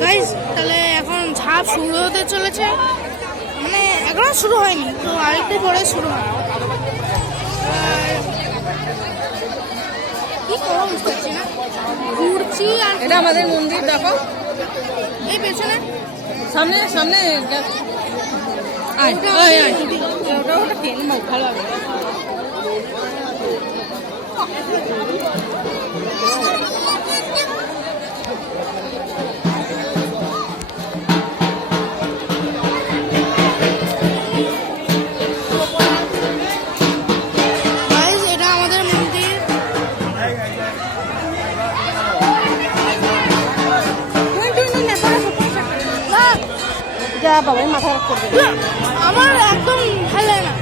Guys তাহলে এখন ঝাঁপ শুরু হতে চলেছে। মানে এখনও শুরু হয়নি তো আরেকটু পরে শুরু না? ঘুরছি আর এটা আমাদের মন্দির দেখো। এই পেছনে? সামনে সামনে। আয়, আয়, আয়। ওটা ওটা ভালো যা বাবাই মাথা খারাপ করবে আমার একদম ভালো না।